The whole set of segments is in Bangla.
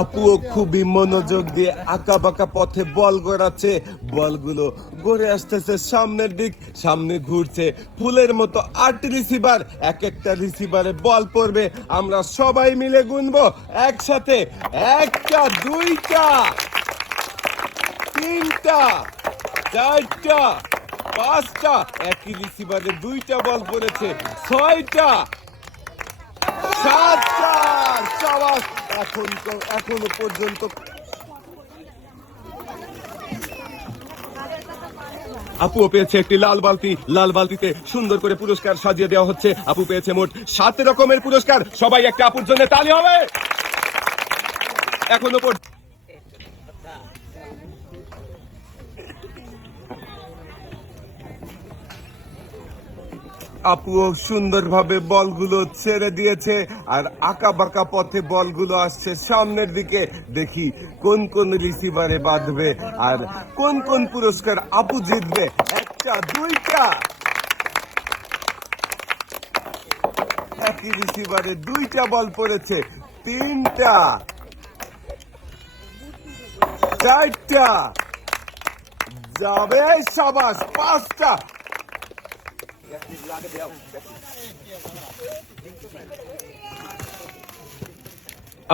আপুও খুবই মনোযোগ দিয়ে আঁকা বাঁকা পথে বল গড়াচ্ছে। বলগুলো গড়ে আসতেছে সামনের দিক, সামনে ঘুরছে ফুলের মতো। 8 রিসিভার, এক একটা রিসিভারে বল পড়বে। আমরা সবাই মিলে গুনবো একসাথে। 1টা, 2টা, 3টা, 4টা, 5টা। একই রিসিভারে 2টা বল পড়েছে। 6টা, 7টা। সাবাস। এখনো পর্যন্ত আপুও পেয়েছে একটি লাল বালতি। লাল বালতিতে সুন্দর করে পুরস্কার সাজিয়ে দেওয়া হচ্ছে। আপু পেয়েছে মোট 7 রকমের পুরস্কার। সবাই একটা আপুর জন্য তালি হবে। এখনো আপুও সুন্দরভাবে বলগুলো ছেড়ে দিয়েছে। আর আঁকা বাঁকা পথে বলগুলো আসছে সামনের দিকে। দেখি কোন কোন রিসিভারে বাঁধবে আর কোন কোন পুরস্কার আপু জিতবে। 1টা, 2টা। একই রিসিভারে 2টা বল পড়েছে। 3টা, 4টা। যাবে। সাবাস। 5টা।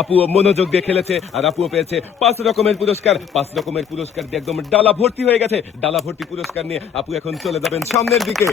আপুও মনোযোগ দিয়ে খেলেছে আর আপুও পেয়েছে 5 রকমের পুরস্কার। 5 রকমের পুরস্কার দিয়ে একদম ডালা ভর্তি হয়ে গেছে। ডালা ভর্তি পুরস্কার নিয়ে আপু এখন চলে যাবেন সামনের দিকে।